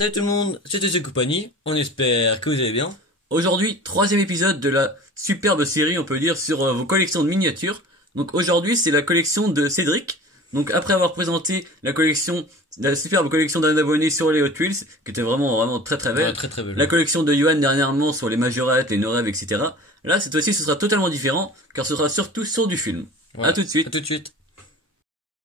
Salut tout le monde, c'était The Company, on espère que vous allez bien. Aujourd'hui, troisième épisode de la superbe série, on peut dire, sur vos collections de miniatures. Donc aujourd'hui, c'est la collection de Cédric. Donc après avoir présenté la superbe collection d'un abonné sur les Hot Wheels, qui était vraiment très belle. Ouais, très belle. La collection de Johan dernièrement sur les majorettes, les no-rêves, etc. Là, cette fois-ci, ce sera totalement différent, car ce sera surtout sur du film. Ouais. À tout de suite. À tout de suite.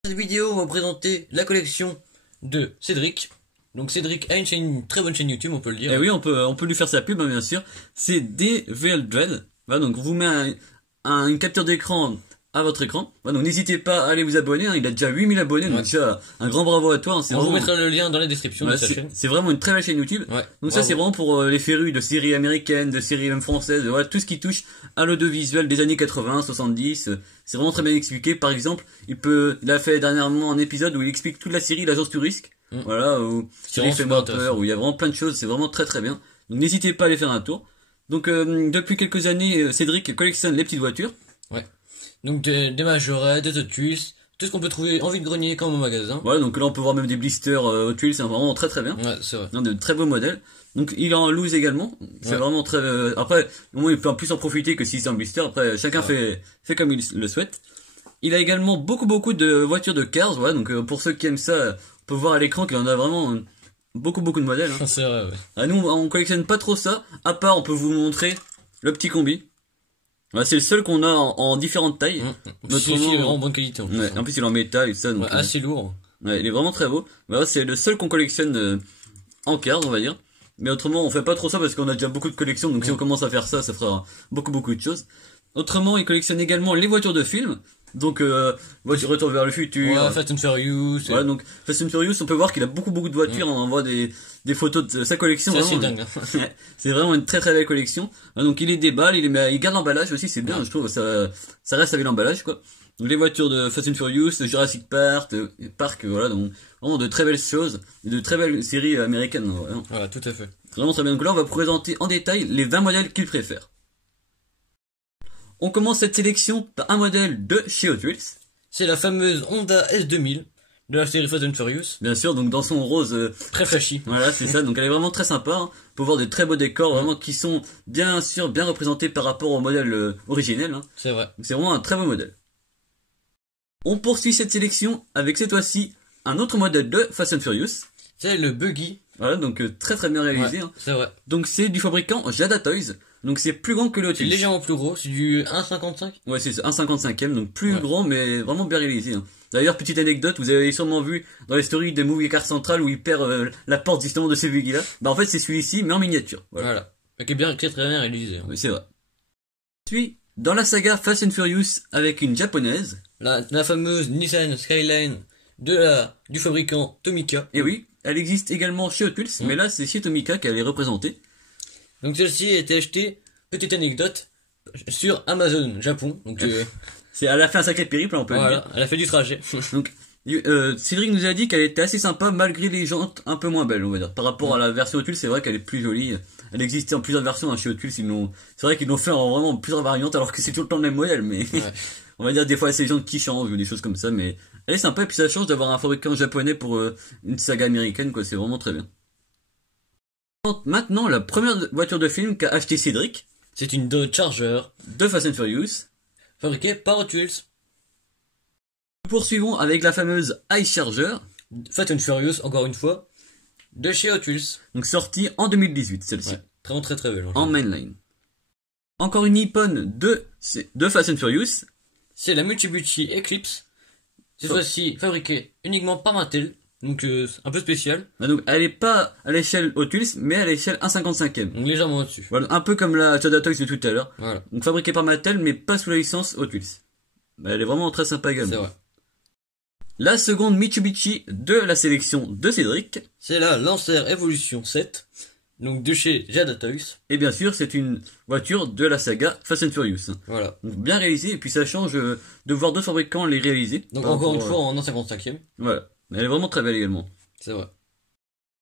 Dans cette vidéo, on va présenter la collection de Cédric. Donc Cédric a une très bonne chaîne YouTube, on peut le dire. Et oui, on peut lui faire sa pub, hein, bien sûr. C'est DVL Dread. Voilà, donc vous met une capture d'écran à votre écran. Voilà, donc n'hésitez pas à aller vous abonner, hein. Il a déjà 8000 abonnés, donc déjà un grand bravo à toi, hein. On vous mettra le lien dans la description de sa chaîne. C'est vraiment une très belle chaîne YouTube. Ouais, donc ça, c'est vraiment pour les férus de séries américaines, de séries même françaises, voilà, tout ce qui touche à l'audiovisuel des années 80, 70. C'est vraiment très bien expliqué. Par exemple, il a fait dernièrement un épisode où il explique toute la série L'Agence du Risque. Voilà, où il fait peur, où il y a vraiment plein de choses, c'est vraiment très bien. Donc n'hésitez pas à aller faire un tour. Donc depuis quelques années, Cédric collectionne les petites voitures. Ouais. Donc des majorettes, des Hot Wheels, tout ce qu'on peut trouver en vide-grenier comme au magasin. Voilà, donc là on peut voir même des blisters Hot Wheels, c'est vraiment très bien. Ouais, c'est vrai. Non, de très beaux modèles. Donc il est en loose également. C'est vraiment très. Après, au moins il peut en plus en profiter que si c'est un blister. Après, chacun fait comme il le souhaite. Il a également beaucoup de voitures de cars. Voilà, donc pour ceux qui aiment ça, on peut voir à l'écran qu'il en a vraiment beaucoup de modèles. Hein. C'est vrai, ouais. Ah, nous on collectionne pas trop ça. À part, on peut vous montrer le petit combi. Voilà, c'est le seul qu'on a en différentes tailles. Il est vraiment bonne qualité. En plus, en plus il est en métal et ça. Donc, assez lourd. Ouais, il est vraiment très beau. Voilà, c'est le seul qu'on collectionne en cars, on va dire. Mais autrement, on fait pas trop ça parce qu'on a déjà beaucoup de collections. Donc si on commence à faire ça, ça fera beaucoup de choses. Autrement, il collectionne également les voitures de films. Donc, Retour vers le futur. Ouais, Fast and Furious. Voilà, donc, Fast and Furious, on peut voir qu'il a beaucoup de voitures. On voit des photos de sa collection. C'est assez dingue. Hein. C'est vraiment une très belle collection. Donc, il les déballe, il garde l'emballage aussi, c'est bien, je trouve. Ça reste avec l'emballage, quoi. Donc, les voitures de Fast and Furious, de Jurassic Park, voilà, donc, vraiment de très belles choses, de très belles séries américaines. Voilà, tout à fait. Vraiment très bien. Donc là, on va présenter en détail les 20 modèles qu'il préfère. On commence cette sélection par un modèle de chez Hot Wheels. C'est la fameuse Honda S2000 de la série Fast and Furious. Bien sûr, donc dans son rose très flashy. Voilà, c'est ça. Donc elle est vraiment très sympa. Hein. On peut voir de très beaux décors, vraiment qui sont bien sûr bien représentés par rapport au modèle originel. Hein. C'est vrai. Donc c'est vraiment un très beau modèle. On poursuit cette sélection avec cette fois-ci un autre modèle de Fast and Furious. C'est le Buggy. Voilà, donc très bien réalisé. Ouais, hein. C'est vrai. Donc c'est du fabricant Jada Toys. Donc c'est plus grand que le Hot Wheels. C'est légèrement plus gros, c'est du 1,55. Ouais, c'est 1,55e, donc plus grand, mais vraiment bien réalisé. Hein. D'ailleurs, petite anecdote, vous avez sûrement vu dans les stories de Movie Car Central où il perd la porte justement de ce buggy-là. Bah en fait, c'est celui-ci, mais en miniature. Voilà. Qui est très bien réalisé. Hein. Oui, c'est vrai. Puis, dans la saga Fast and Furious avec une japonaise. La fameuse Nissan Skyline du fabricant Tomica. Et oui, elle existe également chez Hot Wheels, mais là, c'est chez Tomica qu'elle est représentée. Donc celle-ci a été achetée, petite anecdote, sur Amazon Japon. Donc elle a fait un sacré périple, on peut le dire. Elle a fait du trajet. Donc Cédric nous a dit qu'elle était assez sympa malgré les jantes un peu moins belles, on va dire. Par rapport à la version Hot Wheels, c'est vrai qu'elle est plus jolie. Elle existait en plusieurs versions hein, chez Hot Wheels. C'est vrai qu'ils l'ont fait en vraiment plusieurs variantes alors que c'est tout le temps le même modèle, mais on va dire des fois c'est les jantes qui changent ou des choses comme ça, mais elle est sympa et puis ça change d'avoir un fabricant japonais pour une saga américaine, quoi. C'est vraiment très bien. Maintenant, la première voiture de film qu'a acheté Cédric. C'est une Dodge Charger de Fast and Furious. Fabriquée par Hot Wheels. Nous poursuivons avec la fameuse Ice Charger. Fast and Furious, encore une fois, de chez Hot Wheels. Donc sortie en 2018, celle-ci. Ouais, très belle. En mainline. Encore une Nippon de Fast and Furious. C'est la Mitsubishi Eclipse. Cette fois-ci fabriquée uniquement par Mattel. Donc un peu spécial. Donc elle est pas à l'échelle Hot Wheels, mais à l'échelle 1,55e. Donc légèrement au-dessus. Voilà, un peu comme la Jada Toys de tout à l'heure. Voilà. Donc fabriquée par Mattel, mais pas sous la licence Hot Wheels. Elle est vraiment très sympa également. C'est vrai. La seconde Mitsubishi de la sélection de Cédric. C'est la Lancer Evolution 7. Donc de chez Jada Toys. Et bien sûr, c'est une voiture de la saga Fast and Furious. Voilà. Donc bien réalisée, et puis ça change de voir d'autres fabricants les réaliser. Donc encore une fois en 1,55e. Voilà. Elle est vraiment très belle également. C'est vrai.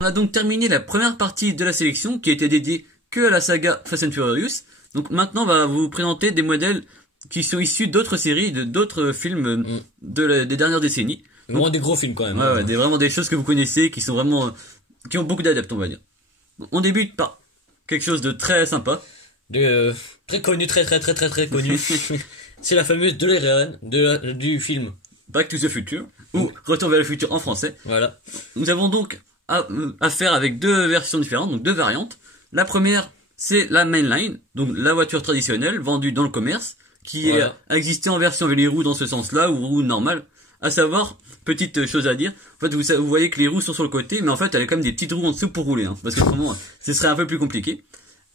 On a donc terminé la première partie de la sélection qui était dédiée que à la saga Fast and Furious. Donc maintenant, on va vous présenter des modèles qui sont issus d'autres séries, d'autres films des dernières décennies. Vraiment des gros films quand même. Ouais, vraiment des choses que vous connaissez, qui sont vraiment qui ont beaucoup d'adeptes, on va dire. On débute par quelque chose de très sympa. Très connu, très connu. C'est la fameuse DeLorean du film. Back to the Future, ou Retour vers le futur en français. Voilà. Nous avons donc affaire avec deux versions différentes, donc deux variantes. La première, c'est la mainline, donc la voiture traditionnelle vendue dans le commerce, qui a existé en version avec les roues dans ce sens-là, ou roues normales. À savoir, petite chose à dire, en fait vous voyez que les roues sont sur le côté, mais en fait elle a quand même des petites roues en dessous pour rouler, hein, parce que autrement ce serait un peu plus compliqué.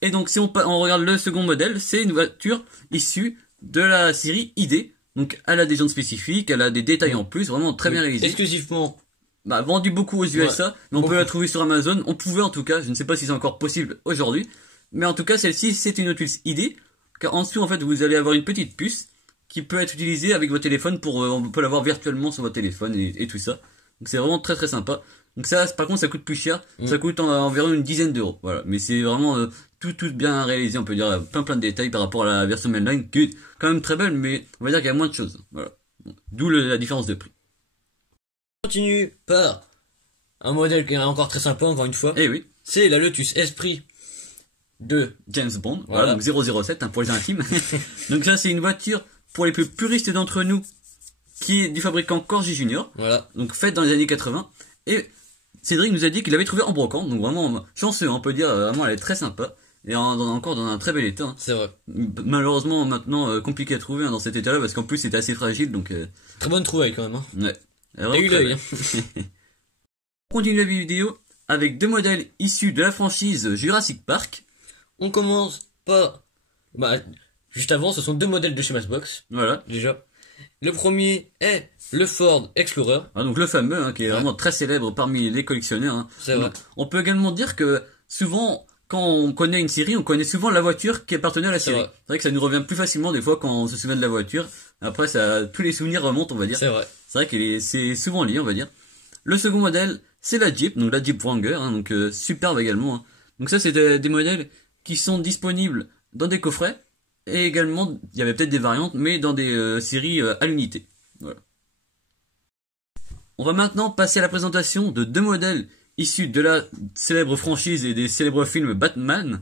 Et donc si on regarde le second modèle, c'est une voiture issue de la série ID. Donc elle a des jantes spécifiques, elle a des détails en plus, vraiment très bien réalisé. Exclusivement. Vendu beaucoup aux USA, mais on peut la trouver sur Amazon. On pouvait en tout cas, je ne sais pas si c'est encore possible aujourd'hui, mais en tout cas celle-ci c'est une Hot Wheels ID, car en dessous en fait vous allez avoir une petite puce qui peut être utilisée avec votre téléphone on peut l'avoir virtuellement sur votre téléphone et tout ça. Donc c'est vraiment très sympa. Donc ça, par contre, ça coûte plus cher. Ça coûte environ une dizaine d'euros. Voilà. Mais c'est vraiment tout bien réalisé, on peut dire, plein de détails par rapport à la version mainline, qui est quand même très belle, mais on va dire qu'il y a moins de choses. Voilà. D'où la différence de prix. On continue par un modèle qui est encore très sympa, encore une fois. Eh oui. C'est la Lotus Esprit de James Bond. Voilà. Donc 007, pour les intimes. Donc ça, c'est une voiture pour les plus puristes d'entre nous, qui est du fabricant Corgi Junior. Voilà. Donc faite dans les années 80. Et Cédric nous a dit qu'il l'avait trouvé en brocante, donc vraiment chanceux, on peut dire, vraiment elle est très sympa, et encore dans un très bel état. Hein. C'est vrai. Malheureusement maintenant compliqué à trouver dans cet état-là, parce qu'en plus c'était assez fragile, donc... Très bonne trouvaille quand même. Hein. Ouais. T'as eu l'œil. On continue la vidéo avec deux modèles issus de la franchise Jurassic Park. On commence par... juste avant, ce sont deux modèles de chez Matchbox. Voilà. Déjà. Le premier est le Ford Explorer. Donc le fameux, hein, qui est vraiment très célèbre parmi les collectionneurs. Hein. C'est vrai. On peut également dire que souvent, quand on connaît une série, on connaît souvent la voiture qui appartenait à la série. C'est vrai que ça nous revient plus facilement des fois quand on se souvient de la voiture. Après, tous les souvenirs remontent, on va dire. C'est vrai. C'est vrai que c'est souvent lié, on va dire. Le second modèle, c'est la Jeep, donc la Jeep Wrangler, hein, donc superbe également. Hein. Donc ça, c'est des modèles qui sont disponibles dans des coffrets. Et également, il y avait peut-être des variantes, mais dans des séries à l'unité. Voilà. On va maintenant passer à la présentation de deux modèles issus de la célèbre franchise et des célèbres films Batman.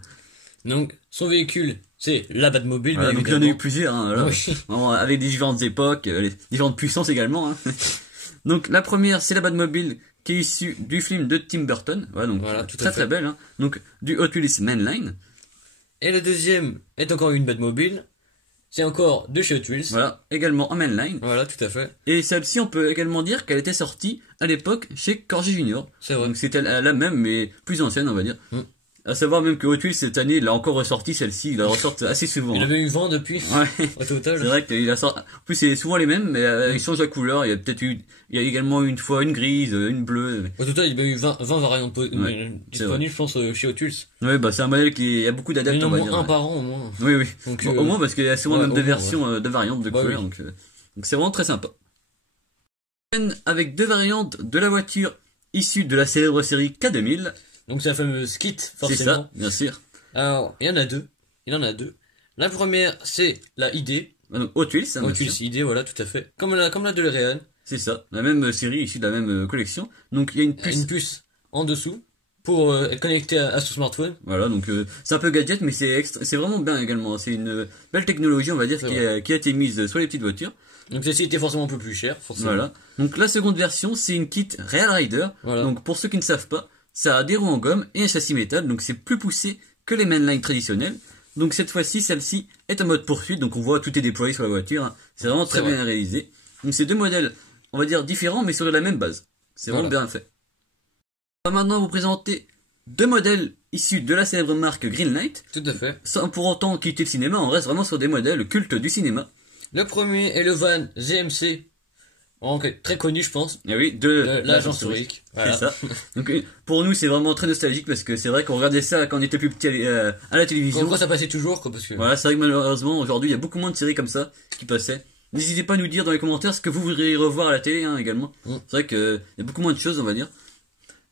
Donc, son véhicule, c'est la Batmobile. Voilà, donc il y en a eu plusieurs, hein, voilà. Oui. Vraiment, avec des différentes époques, les différentes puissances également. Hein. Donc la première, c'est la Batmobile qui est issue du film de Tim Burton. Voilà, donc très belle. Hein. Donc du Hot Wheels Mainline. Et le deuxième est encore une Batmobile. C'est encore de chez Hot Wheels. Voilà, également en mainline. Voilà, tout à fait. Et celle-ci, on peut également dire qu'elle était sortie à l'époque chez Corgi Junior. C'est vrai. Donc c'était la même, mais plus ancienne, on va dire. À savoir même que Hot Wheels, cette année, il l'a encore ressorti, celle-ci. Il la ressorte assez souvent. Il avait eu vent depuis. Ouais. Au total. C'est vrai qu'il a sorti. En plus, c'est souvent les mêmes, mais ils changent la couleur. Il y a également une fois une grise, une bleue. Au total, il y a eu 20 variantes disponibles, je pense, chez Hot Wheels. Oui, c'est un modèle qui a beaucoup d'adeptes, on va dire. Un par an, au moins. Oui. Donc, au moins, parce qu'il y a souvent même deux versions, deux variantes de couleurs. Oui. Donc c'est vraiment très sympa. Avec deux variantes de la voiture issue de la célèbre série K2000. Donc c'est la fameuse kit, forcément. C'est ça, bien sûr. Alors, il y en a deux. La première, c'est la ID. Donc, Hot Wheels, hein, Hot Wheels ID, voilà, tout à fait. Comme la DeLorean. C'est ça, la même série issue de la même collection. Donc il y a une puce en dessous pour être connecté à son smartphone. Voilà, donc c'est un peu gadget, mais c'est vraiment bien également. C'est une belle technologie, on va dire, qui a été mise sur les petites voitures. Donc celle-ci était forcément un peu plus chère, forcément. Voilà. Donc la seconde version, c'est une kit Real Rider. Voilà. Donc pour ceux qui ne savent pas, ça a des roues en gomme et un châssis métal, donc c'est plus poussé que les mainline traditionnelles. Donc cette fois-ci, celle-ci est en mode poursuite, donc on voit tout est déployé sur la voiture. Hein. C'est vraiment très bien réalisé. Donc c'est deux modèles, on va dire différents, mais sur la même base. C'est vraiment bien fait. On va maintenant vous présenter deux modèles issus de la célèbre marque Greenlight. Tout à fait. Sans pour autant quitter le cinéma, on reste vraiment sur des modèles cultes du cinéma. Le premier est le van GMC. Donc, très connu, je pense. Et oui, de l'agence Zurich. Voilà. C'est ça. Donc, pour nous, c'est vraiment très nostalgique parce que c'est vrai qu'on regardait ça quand on était plus petit à la télévision. Pourquoi ça passait toujours, quoi, parce que... Voilà, c'est vrai que malheureusement, aujourd'hui, il y a beaucoup moins de séries comme ça qui passaient. N'hésitez pas à nous dire dans les commentaires ce que vous voudriez revoir à la télé, hein, également. C'est vrai qu'il y a beaucoup moins de choses, on va dire.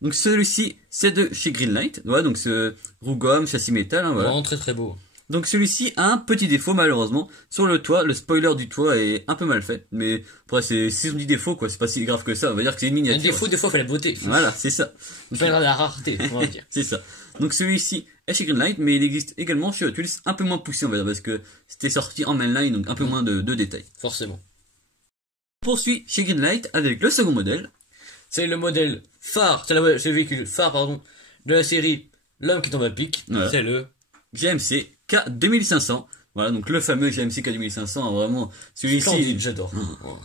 Donc, celui-ci, c'est de chez Greenlight. Voilà, donc ce roue gomme, châssis métal, hein, voilà. Vraiment très très beau. Donc celui-ci a un petit défaut malheureusement. Sur le toit, le spoiler du toit est un peu mal fait. Mais après, si on dit défaut, quoi, c'est pas si grave que ça. On va dire que c'est une miniature. Un défaut, des fois, fait la beauté. Voilà, c'est ça. Fait la rareté, on va dire. C'est ça. Donc celui-ci est chez Greenlight, mais il existe également chez Hot Wheels, un peu moins poussé on va dire, parce que c'était sorti en mainline, donc un peu moins de détails. Forcément. On poursuit chez Greenlight avec le second modèle. C'est le modèle phare, c'est le véhicule phare, pardon, de la série L'homme qui tombe à pic. Voilà. C'est le GMC K2500. Voilà, donc le fameux GMC K2500, hein, vraiment, celui-ci, splendide, j'adore.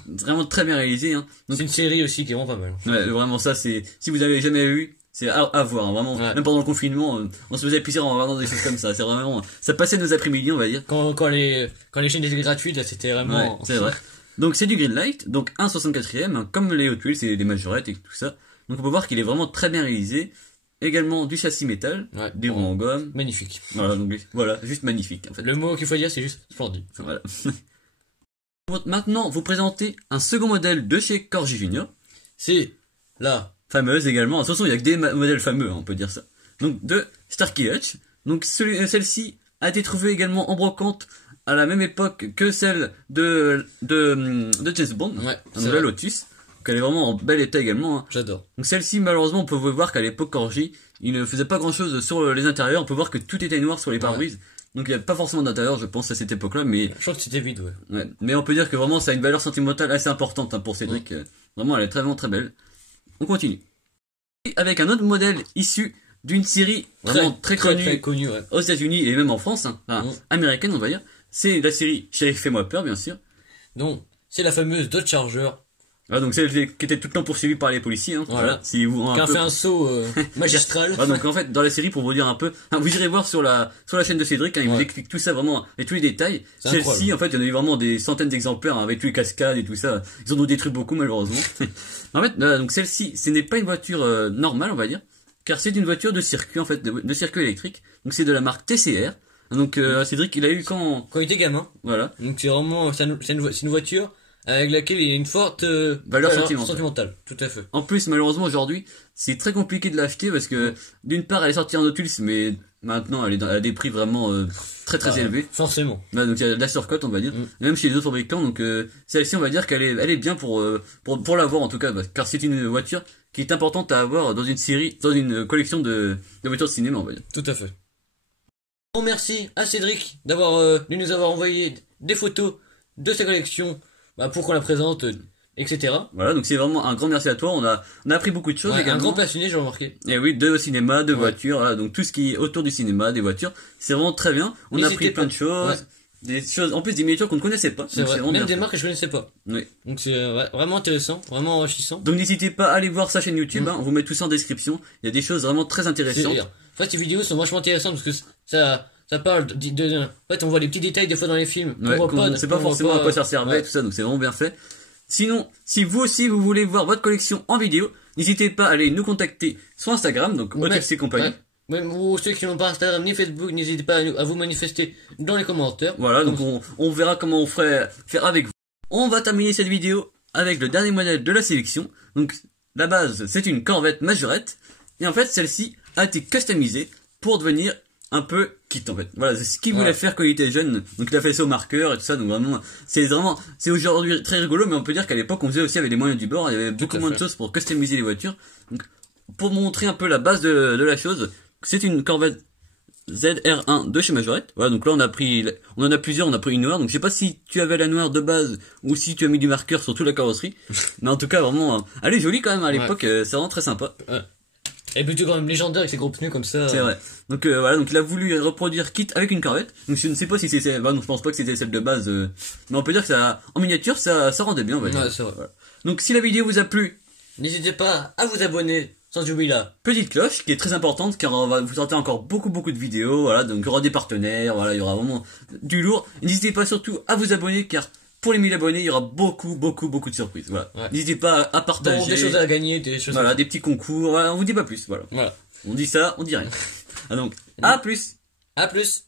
vraiment très bien réalisé, hein. Donc, C'est une série aussi qui est vraiment pas mal. ouais, vraiment ça, c'est, si vous avez jamais vu, c'est à voir, hein, vraiment. Ouais. Même pendant le confinement, on se faisait plaisir en regardant des choses comme ça. C'est vraiment, ça passait nos après-midi, on va dire. Quand les chaînes étaient gratuites, là, c'était vraiment... Ouais, c'est vrai. Donc c'est du Greenlight, donc 1/64e, hein, comme les Hot Wheels et les majorettes et tout ça. Donc on peut voir qu'il est vraiment très bien réalisé. Également du châssis métal, Ouais. des roues en gomme. Magnifique. Voilà, donc voilà, juste magnifique en fait. Le mot qu'il faut dire, c'est juste splendide. Voilà. Maintenant, vous présentez un second modèle de chez Corgi Junior. C'est là. Fameuse également. Attention, il y a que des modèles fameux, hein, on peut dire ça. Donc de Starkey Hutch. Donc celle-ci a été trouvée également en brocante à la même époque que celle de James Bond, Ouais, donc la Lotus. Donc elle est vraiment en bel état également, hein. J'adore. Donc celle-ci, malheureusement, on peut voir qu'à l'époque Corgi, il ne faisait pas grand-chose sur les intérieurs. On peut voir que tout était noir sur les pare-brises. Donc il n'y a pas forcément d'intérieur, je pense, à cette époque-là, mais Je crois que c'était vide, ouais. ouais. Mais on peut dire que vraiment ça a une valeur sentimentale assez importante, hein, pour Cédric. Vraiment, elle est vraiment très belle. On continue. Et avec un autre modèle issu d'une série vraiment très connue ouais. aux États-Unis et même en France, hein, enfin, américaine, on va dire. C'est la série Sheriff Fais-moi peur, bien sûr. Donc, c'est la fameuse Dodge Charger. Ah, donc celle qui était tout le temps poursuivie par les policiers, hein. Voilà. Si vous Qui a fait un saut magistral. Ah, donc en fait dans la série, pour vous dire un peu, hein, vous irez voir sur la chaîne de Cédric, hein, il vous explique tout ça vraiment et tous les détails. Celle-ci en fait il y en a eu vraiment des centaines d'exemplaires, hein, avec tous les cascades et tout ça. Ils en ont détruit beaucoup malheureusement. En fait donc celle-ci, ce n'est pas une voiture normale on va dire, car c'est une voiture de circuit en fait, de circuit électrique. Donc c'est de la marque TCR. Donc Cédric il a eu quand il était gamin. Voilà. Donc c'est vraiment c'est une voiture avec laquelle il y a une forte valeur sentimentale. Tout à fait. En plus, malheureusement, aujourd'hui, c'est très compliqué de l'acheter parce que, d'une part, elle est sortie en Hot Wheels, mais maintenant, elle est à des prix vraiment très élevés. Forcément. Là, donc, il y a de la surcote, on va dire. Même chez les autres fabricants. Donc, celle-ci, on va dire qu'elle est bien pour l'avoir, en tout cas, car c'est une voiture qui est importante à avoir dans une série, dans une collection de voitures de cinéma, on va dire. Tout à fait. Bon, merci à Cédric d'avoir de nous avoir envoyé des photos de sa collection. Pour qu'on la présente, etc. Voilà, donc c'est vraiment un grand merci à toi. On a appris beaucoup de choses également. Un grand passionné, j'ai remarqué. Et oui, de cinéma, de voitures, voilà, donc tout ce qui est autour du cinéma, des voitures, c'est vraiment très bien. On a appris plein de choses, des choses, en plus des miniatures qu'on ne connaissait pas. C'est vrai, même des marques que je connaissais pas. Oui. Donc c'est vraiment intéressant, vraiment enrichissant. Donc n'hésitez pas à aller voir sa chaîne YouTube, hein, on vous met tout ça en description. Il y a des choses vraiment très intéressantes. En fait, ces vidéos sont vachement intéressantes parce que ça parle en fait, on voit les petits détails des fois dans les films. On sait pas forcément à quoi ça servait, tout ça, donc c'est vraiment bien fait. Sinon, si vous aussi vous voulez voir votre collection en vidéo, n'hésitez pas à aller nous contacter sur Instagram, donc OTFC Compagnie. Même vous, ceux qui n'ont pas Instagram ni Facebook, n'hésitez pas à vous manifester dans les commentaires. Voilà, donc on verra comment on ferait faire avec vous. On va terminer cette vidéo avec le dernier modèle de la sélection. Donc la base, c'est une Corvette Majorette, et en fait celle-ci a été customisée pour devenir un peu kit en fait. Voilà, c'est ce qu'il voulait faire quand il était jeune. Donc il a fait ça au marqueur et tout ça. Donc vraiment, c'est aujourd'hui très rigolo, mais on peut dire qu'à l'époque on faisait aussi avec les moyens du bord. Il y avait beaucoup moins de choses pour customiser les voitures. Donc pour montrer un peu la base de la chose, c'est une Corvette ZR1 de chez Majorette. Voilà, donc là on en a plusieurs, on a pris une noire. Donc je sais pas si tu avais la noire de base ou si tu as mis du marqueur sur toute la carrosserie. Mais en tout cas vraiment, elle est jolie quand même à l'époque. C'est vraiment très sympa. Et plutôt quand même légendaire avec ses gros pneus comme ça. C'est vrai. Donc voilà, donc il a voulu reproduire kit avec une Corvette. Donc je ne sais pas si c'est non, je pense pas que c'était celle de base, mais on peut dire que ça en miniature ça rendait bien, on va dire. Ouais, c'est vrai. Voilà. Donc si la vidéo vous a plu, n'hésitez pas à vous abonner sans oublier la petite cloche qui est très importante car on va vous sortir encore beaucoup de vidéos, voilà, donc il y aura des partenaires, voilà, il y aura vraiment du lourd. N'hésitez pas surtout à vous abonner car pour les 1000 abonnés, il y aura beaucoup de surprises. Voilà. N'hésitez pas à partager. Bon, des choses à gagner, des choses. Voilà, des petits concours. Voilà, on vous dit pas plus. Voilà. On dit ça, on dit rien. Ah donc, à plus. À plus.